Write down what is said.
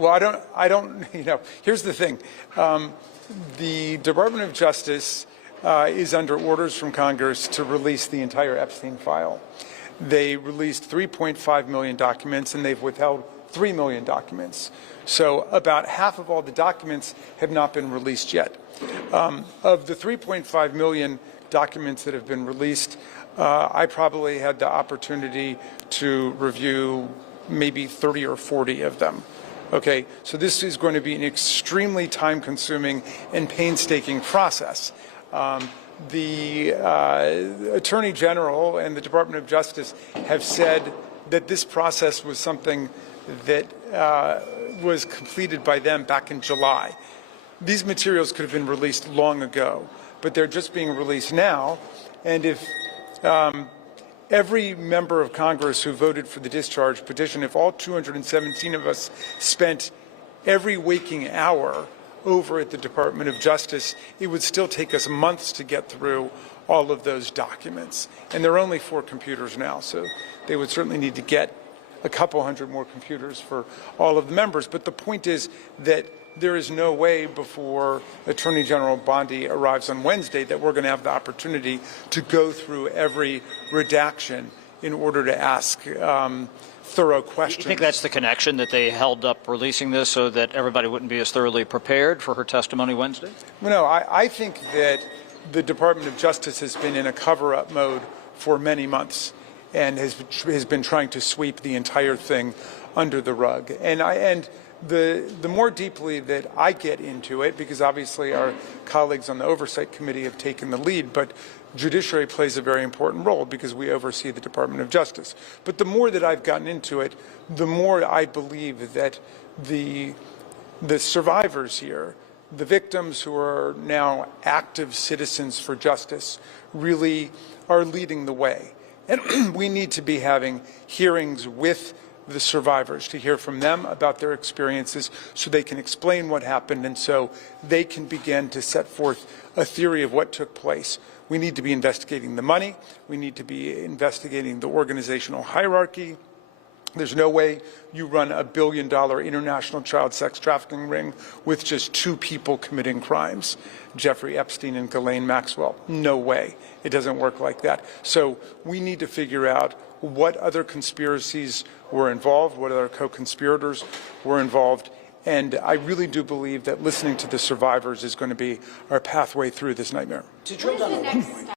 Well, I don't, here's the thing. The Department of Justice is under orders from Congress to release the entire Epstein file. They released 3.5 million documents, and they've withheld 3 million documents. So about half of all the documents have not been released yet. Of the 3.5 million documents that have been released, I probably had the opportunity to review maybe 30 or 40 of them. Okay, so this is going to be an extremely time-consuming and painstaking process. The Attorney General and the Department of Justice have said that this process was something that was completed by them back in July. These materials could have been released long ago, but they're just being released now. And if every member of Congress who voted for the discharge petition, if all 217 of us spent every waking hour over at the Department of Justice, it would still take us months to get through all of those documents. And there are only 4 computers now, so they would certainly need to get a couple hundred more computers for all of the members. But the point is that there is no way before Attorney General Bondi arrives on Wednesday that we're going to have the opportunity to go through every redaction in order to ask thorough questions. You think that's the connection, that they held up releasing this so that everybody wouldn't be as thoroughly prepared for her testimony Wednesday? No, I think that the Department of Justice has been in a cover-up mode for many months and has been trying to sweep the entire thing under the rug. And the more deeply that I get into it, because obviously our colleagues on the Oversight Committee have taken the lead, but judiciary plays a very important role because we oversee the Department of Justice. But the more that I've gotten into it, the more I believe that the survivors here, the victims who are now active citizens for justice, really are leading the way. And we need to be having hearings with the survivors to hear from them about their experiences so they can explain what happened and so they can begin to set forth a theory of what took place. We need to be investigating the money. We need to be investigating the organizational hierarchy. There's no way you run a $1 billion international child sex trafficking ring with just 2 people committing crimes, Jeffrey Epstein and Ghislaine Maxwell. No way. It doesn't work like that. So we need to figure out what other conspiracies were involved, what other co-conspirators were involved. And I really do believe that listening to the survivors is going to be our pathway through this nightmare.